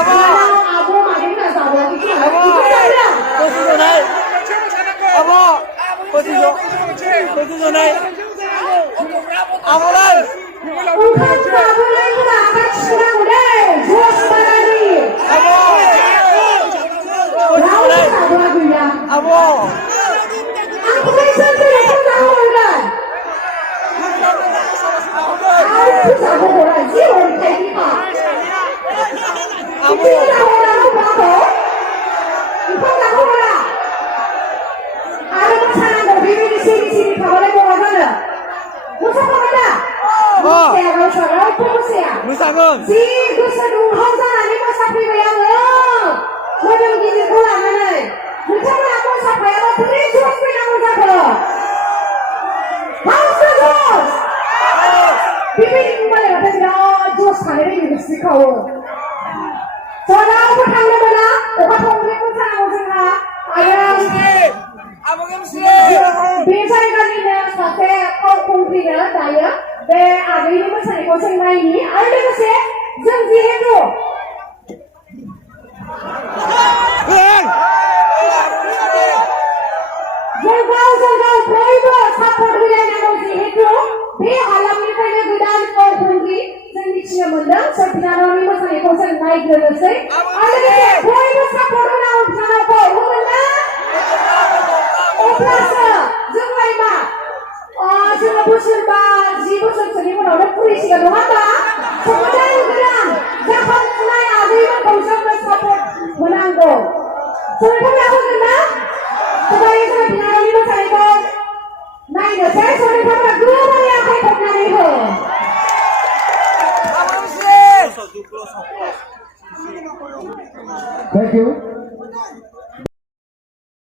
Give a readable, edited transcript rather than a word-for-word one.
Abo makin tak sabar kita. Posisi naik. Abo. Posisi naik. Abo naik. Bukan abo lagi lah, akan serang deh. Jos barani. Abo. Posisi naik. Abo lagi ya. Abo. Aku bisa tidak tahu kan. Aku sama orang jiwa kayak kita. Abo. Kita orang berapa? Kita tahu orang. Ada masalah berbeda di sini kawan yang mau mana? Musa mana? Saya kalau soal itu musa. Musangun. Si gusa dulu hausan ini masa pribadi mau begini pula mana? Musa mana mau siapa yang mau beri jual punya musa kalau? Hausan jual. Bibi kembali kata dia jual sekali ini mesti kau. Soalnya aku tahu mana? Aku tahu dia musa musa. Ayam. Abo MC. Biasanya kan ini sampai kau kumpulan daya. Be ada ini masa ni kau sengai ni. Ada masa jam dia tu. Jangkau proibo support dia nak dia tu. Be alam ni kan dia gudan kau kumpulan. Jangan dia mula. Sebenarnya ni masa ni kau sengai dia masa. Ada masa proibo support dia nak sana kau. Mula. Operasi. Jangan mak. Jangan bosan bah. Bosan sini pun ada polisi kan ada. Semuanya yang jangan mulai ada yang bosan support menanggo. Semuanya aku kena. Sebagai saya tinggal di mana saya kau. Naik dah saya sorry pada dua kali aku ikut naik ho. Abo MC. Thank you.